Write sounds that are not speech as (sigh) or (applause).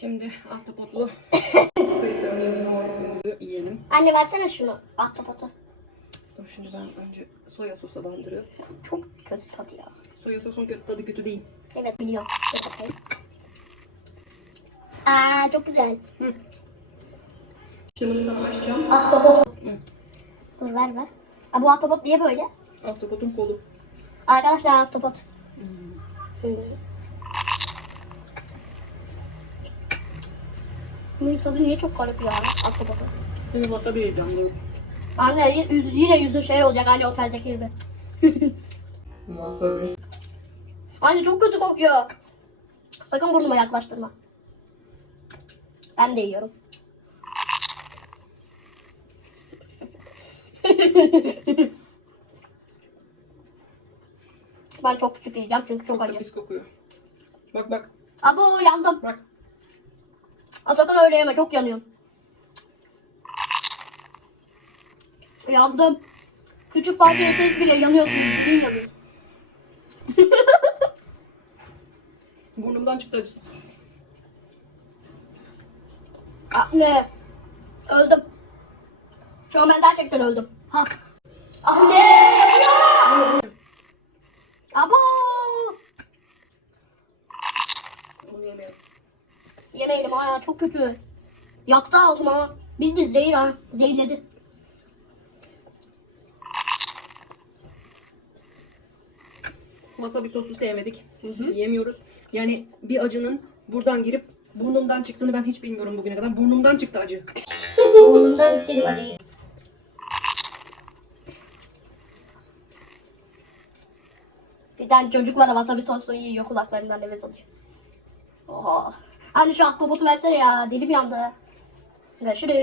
Şimdi ahtapotlu yiyelim. Anne versene şunu. Ahtapotu. Dur şimdi ben önce soya sosa bandırıyorum. Çok kötü tadı ya. Soya sosun kötü tadı kötü değil. Evet biliyorum. Bakayım. Aa çok güzel. Şimdi bunu sana açacağım. Ahtapot. Hı. Dur ver ver. Aa, bu ahtapot niye böyle? Ahtapotun kolu. Arkadaşlar ahtapot. Hmm. Bunun tadı niye çok garip ya? Şimdi wasabi yiyeceğim. Dur. Anne yüz- yine yüzün şey olacak aynı oteldeki gibi. (laughs) Wasabi. Anne çok kötü kokuyor. Sakın burnuma yaklaştırma. Ben de yiyorum. (laughs) ben çok küçük yiyeceğim çünkü çok acı. pis kokuyor. Bak bak. Abo yandım. Bak. Aa, sakın öyle yeme çok yanıyorum. Yandım. Küçük parça yeseniz bile yanıyorsunuz. Dibin yanıyor. (laughs) Burnumdan çıktı acısı. Anne. Öldüm. Şu an ben gerçekten öldüm. Ha. Anne. Abo. Bunu yemeyelim. Yemeyelim ha çok kötü. Yaktı altıma. Bildi zehir ha. Zehirledi. Wasabi sosu sevmedik. Yiyemiyoruz. Yani bir acının buradan girip burnumdan çıktığını ben hiç bilmiyorum bugüne kadar. Burnumdan çıktı acı. Ondan istedim acıyı. Bir tane çocuk var da wasabi sosunu yiyor kulaklarından nefes alıyor. Oha. Hani şu ahtapotu versene ya. Dilim yandı. Görüşürüz.